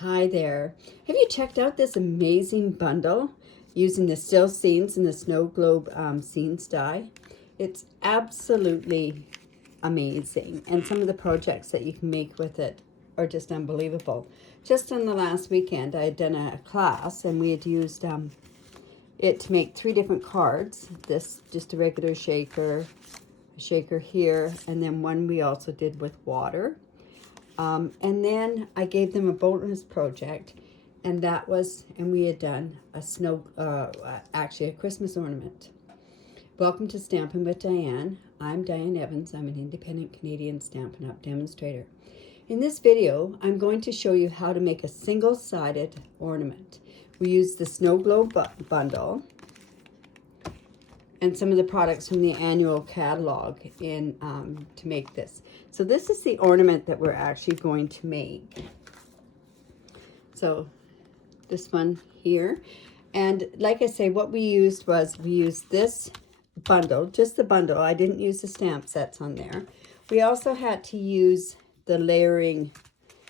Hi there. Have you checked out this amazing bundle using the Still Scenes and the Snowglobe Scenes die? It's absolutely amazing, and some of the projects that you can make with it are just unbelievable. Just on the last weekend, I had done a class, and we had used it to make 3 different cards. This, just a regular shaker, a shaker here, and then one we also did with water. And then I gave them a bonus project, and that was, and we had done a actually a Christmas ornament. Welcome to Stampin' with Diane. I'm Diane Evans. I'm an independent Canadian Stampin' Up demonstrator. In this video, I'm going to show you how to make a single-sided ornament. We use the Snowglobe bundle and some of the products from the annual catalog to make this. So this is the ornament that we're actually going to make. So this one here. And like I say, what we used was, we used this bundle, just the bundle. I didn't use the stamp sets on there. We also had to use the layering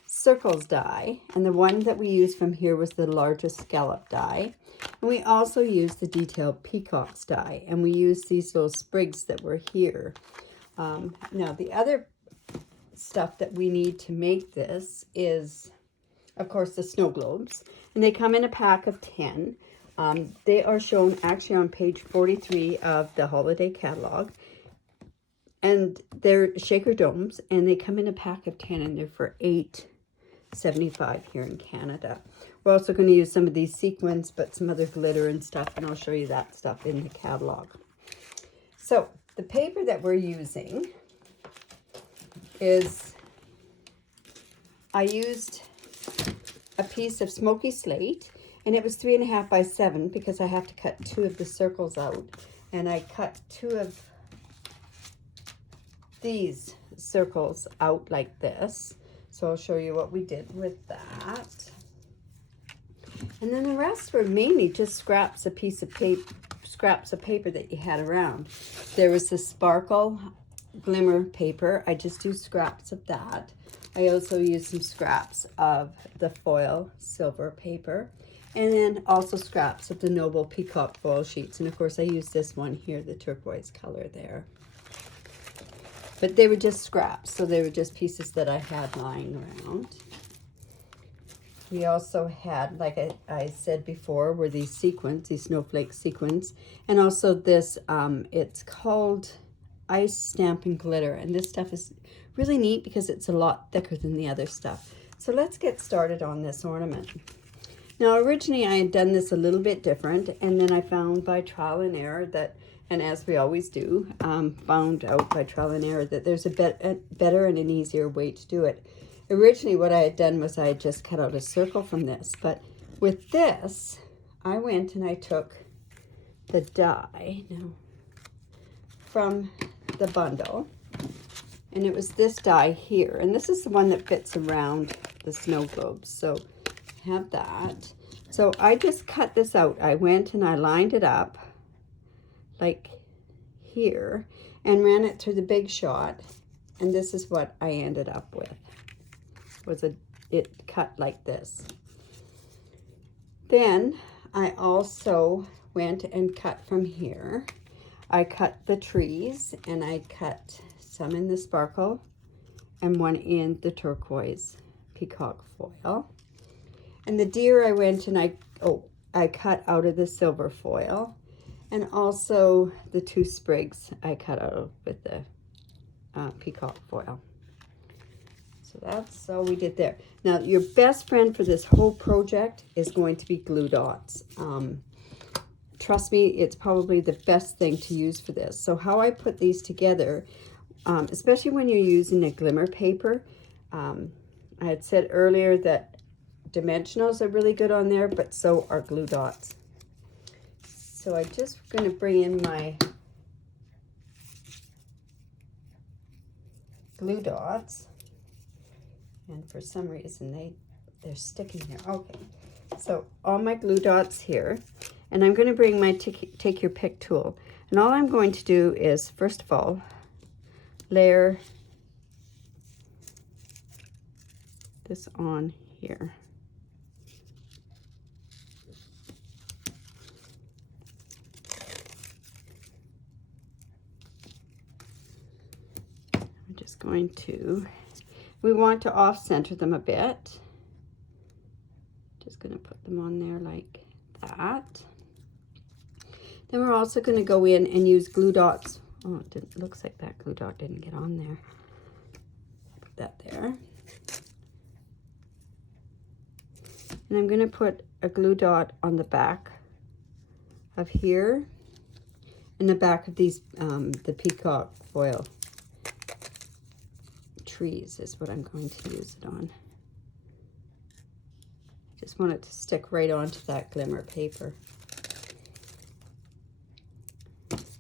circles die, and the one that we used from here was the largest scallop die. And we also used the detailed peacocks die, and we used these little sprigs that were here. Now the other stuff that we need to make this is, of course, the snow globes, and they come in a pack of 10. They are shown actually on page 43 of the holiday catalog, and they're shaker domes, and they come in a pack of 10, and they're for $8.75 here in Canada. We're also going to use some of these sequins, but some other glitter and stuff, and I'll show you that stuff in the catalog. So the paper that we're using is, I used a piece of smoky slate, and it was 3.5 by 7 because I have to cut 2 of the circles out, and I cut 2 of these circles out like this. So I'll show you what we did with that. And then the rest were mainly just scraps of paper that you had around. There was the sparkle glimmer paper. I just used scraps of that. I also used some scraps of the foil silver paper, and then also scraps of the Noble Peacock foil sheets. And of course I used this one here, the turquoise color there. But they were just scraps, so they were just pieces that I had lying around. We also had, like I said before, were these sequins, these snowflake sequins, and also this, it's called Ice Stampin' Glitter, and this stuff is really neat because it's a lot thicker than the other stuff. So let's get started on this ornament. Now originally I had done this a little bit different, and then I found by trial and error that, and as we always do, found out by trial and error that there's a better and an easier way to do it. Originally what I had done was I had just cut out a circle from this, but with this, I went and I took the die from the bundle, and it was this die here, and this is the one that fits around the snow globes, so I have that. So I just cut this out. I went and I lined it up like here and ran it through the Big Shot, and this is what I ended up with. It cut like this. Then I also went and cut from here. I cut the trees, and I cut some in the sparkle and one in the turquoise peacock foil. And the deer I went and I cut out of the silver foil, and also the 2 sprigs I cut out with the peacock foil. So that's all we did there. Now your best friend for this whole project is going to be glue dots. Trust me, it's probably the best thing to use for this. So how I put these together, especially when you're using a glimmer paper, I had said earlier that dimensionals are really good on there, but so are glue dots. So I'm just going to bring in my glue dots, and for some reason they're sticking here. Okay, so all my glue dots here, and I'm going to bring my take your pick tool, and all I'm going to do is, first of all, layer this on here. going to, we want to off-center them a bit. Just going to put them on there like that. Then we're also going to go in and use glue dots. Oh, it didn't, looks like that glue dot didn't get on there. Put that there. And I'm going to put a glue dot on the back of here and the back of these, the peacock foil trees is what I'm going to use it on. Just want it to stick right onto that glimmer paper.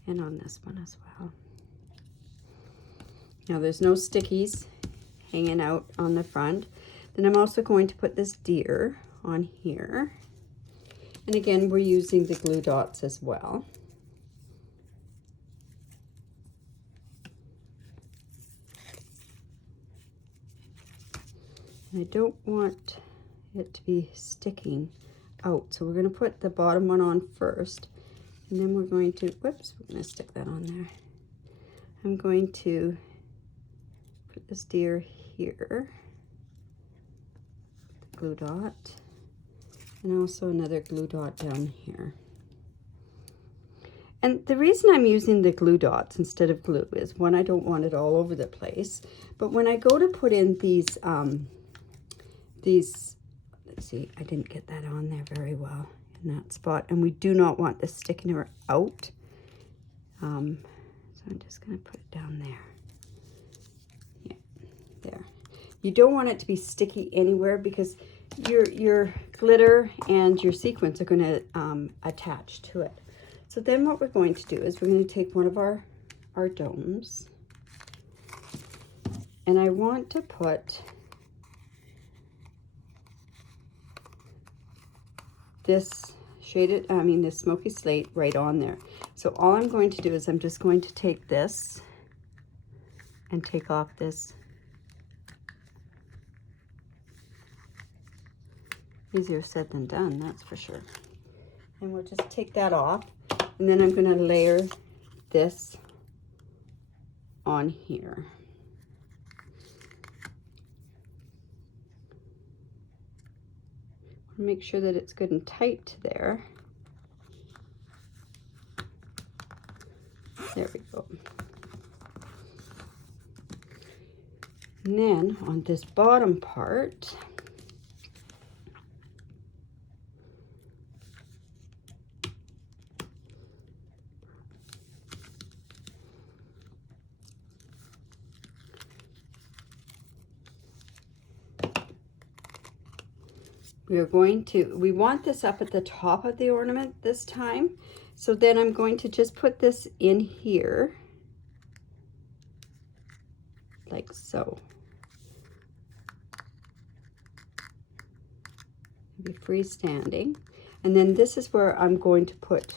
And on this one as well. Now there's no stickies hanging out on the front. Then I'm also going to put this deer on here. And again, we're using the glue dots as well. And I don't want it to be sticking out. So we're going to put the bottom one on first. And then we're going to, whoops, we're going to stick that on there. I'm going to put this deer here. The glue dot. And also another glue dot down here. And the reason I'm using the glue dots instead of glue is, one, I don't want it all over the place. But when I go to put in these, let's see, I didn't get that on there very well in that spot. And we do not want this sticking her out. So I'm just going to put it down there. Yeah, there. You don't want it to be sticky anywhere because your glitter and your sequins are going to attach to it. So then what we're going to do is we're going to take one of our domes, and I want to put this shaded, this smoky slate right on there. So all I'm going to do is I'm just going to take this and take off this. Easier said than done, that's for sure. And we'll just take that off, and then I'm going to layer this on here. Make sure that it's good and tight to there. There we go. And then on this bottom part, we want this up at the top of the ornament this time. So then I'm going to just put this in here, like so. Be freestanding. And then this is where I'm going to put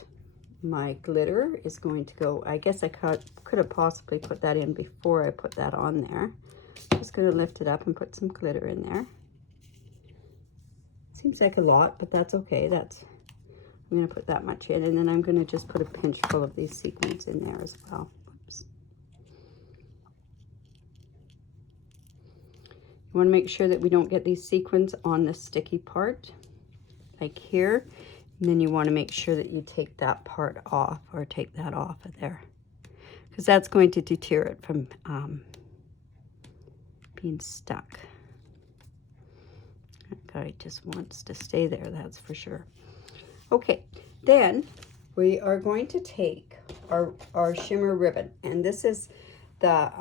my glitter is going to go. I guess I could have possibly put that in before I put that on there. Just going to lift it up and put some glitter in there. Seems like a lot, but that's okay. I'm going to put that much in, and then I'm going to just put a pinch full of these sequins in there as well. Oops. You want to make sure that we don't get these sequins on the sticky part, like here. And then you want to make sure that you take that part off, or take that off of there, because that's going to deter it from being stuck. That guy just wants to stay there, that's for sure. Okay, then we are going to take our shimmer ribbon, and this is the,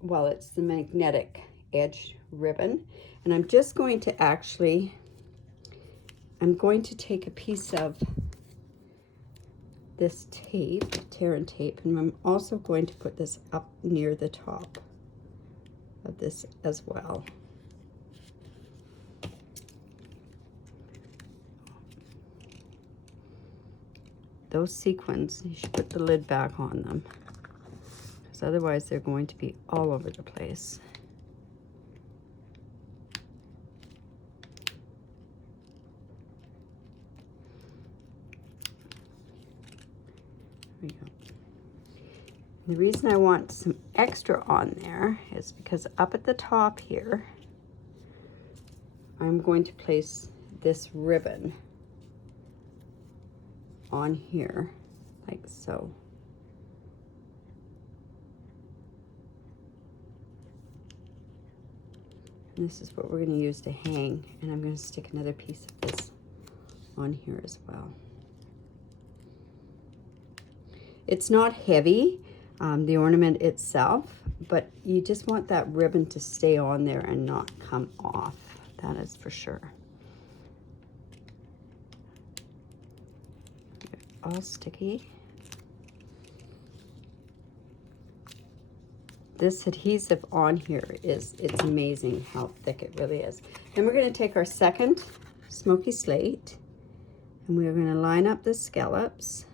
well, it's the magnetic edge ribbon, and I'm just going to actually, I'm going to take a piece of this tape, tear and tape, and I'm also going to put this up near the top of this as well. Those sequins, you should put the lid back on them, because otherwise they're going to be all over the place. There we go. And the reason I want some extra on there is because up at the top here, I'm going to place this ribbon on here, like so. And this is what we're going to use to hang, and I'm going to stick another piece of this on here as well. It's not heavy, the ornament itself, but you just want that ribbon to stay on there and not come off. That is for sure. All sticky. This adhesive on here it's amazing how thick it really is. Then we're going to take our second smoky slate and we're going to line up the scallops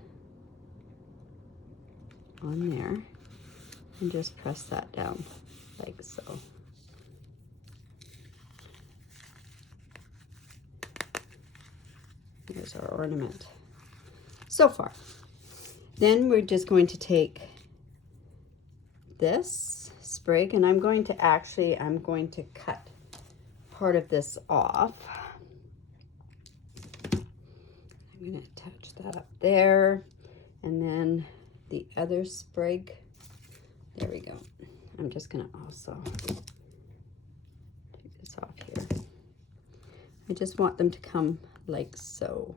on there and just press that down like so. Here's our ornament so far. Then we're just going to take this sprig, and I'm going to cut part of this off. I'm going to attach that up there, and then the other sprig, there we go. I'm just going to also take this off here. I just want them to come like so.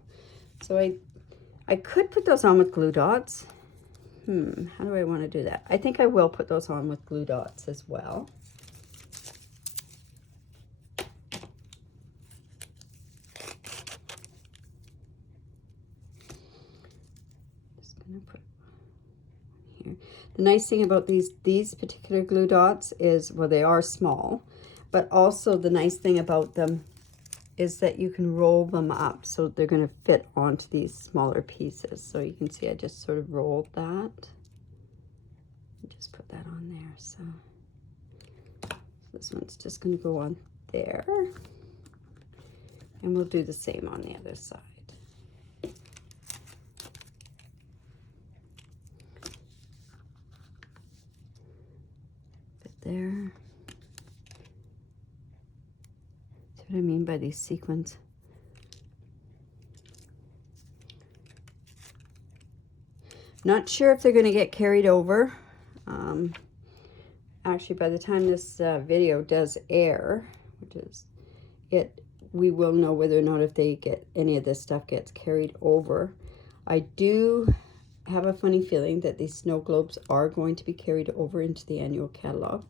So I could put those on with glue dots. How do I want to do that? I think I will put those on with glue dots as well. Just gonna put here. The nice thing about these particular glue dots is, well, they are small, but also the nice thing about them is that you can roll them up so they're going to fit onto these smaller pieces. So you can see I just sort of rolled that. Just put that on there. So this one's just going to go on there. And we'll do the same on the other side. Fit there. What I mean by these sequins. Not sure if they're going to get carried over. Actually, by the time this video does air, we will know whether or not if any of this stuff gets carried over. I do have a funny feeling that these snow globes are going to be carried over into the annual catalog,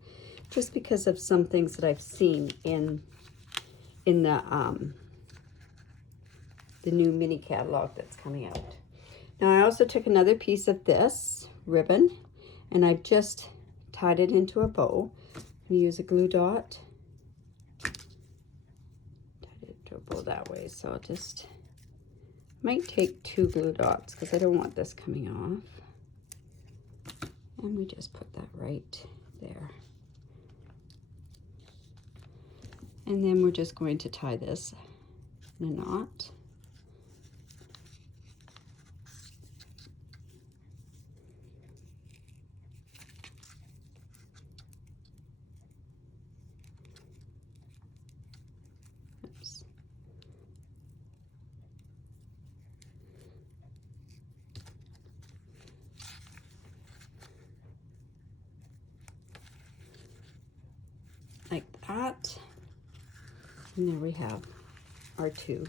just because of some things that I've seen in the new mini catalog that's coming out. Now I also took another piece of this ribbon and I've just tied it into a bow. I'm going to use a glue dot. Tied it into a bow that way, so I'll just might take 2 glue dots because I don't want this coming off. And we just put that right there. And then we're just going to tie this in a knot. Oops. Like that. And there we have our 2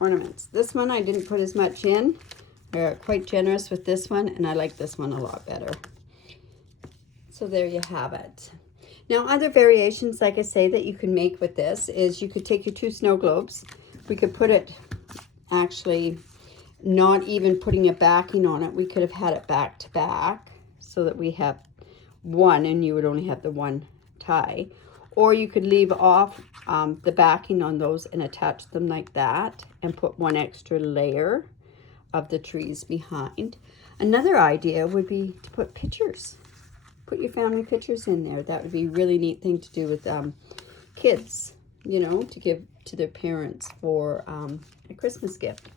ornaments. This one I didn't put as much in. They're quite generous with this one, and I like this one a lot better. So there you have it. Now, other variations, like I say, that you can make with this is you could take your 2 snow globes. We could put it, actually, not even putting a backing on it. We could have had it back to back so that we have one, and you would only have the one tie, or you could leave off the backing on those and attach them like that and put 1 extra layer of the trees behind. Another idea would be to put pictures. Put your family pictures in there. That would be a really neat thing to do with kids, you know, to give to their parents for a Christmas gift.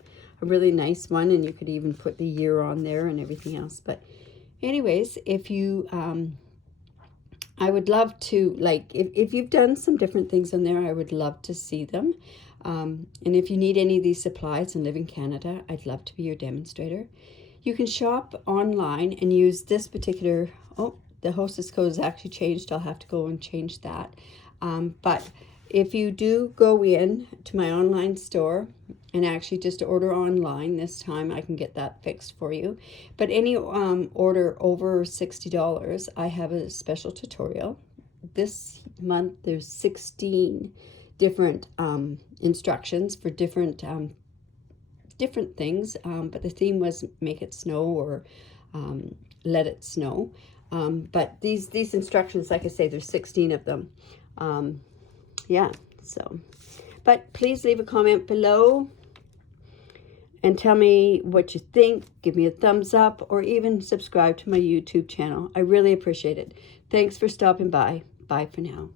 A really nice one, and you could even put the year on there and everything else. But anyways, if you, I would love to, like, if you've done some different things on there, I would love to see them. And if you need any of these supplies and live in Canada, I'd love to be your demonstrator. You can shop online and use this particular, oh, the hostess code has actually changed. I'll have to go and change that. But if you do go in to my online store and actually just order online this time, I can get that fixed for you. But any order over $60, I have a special tutorial. This month there's 16 different instructions for different things, but the theme was make it snow or let it snow. But these instructions, like I say, there's 16 of them. Yeah, so, but please leave a comment below and tell me what you think. Give me a thumbs up or even subscribe to my YouTube channel. I really appreciate it. Thanks for stopping by. Bye for now.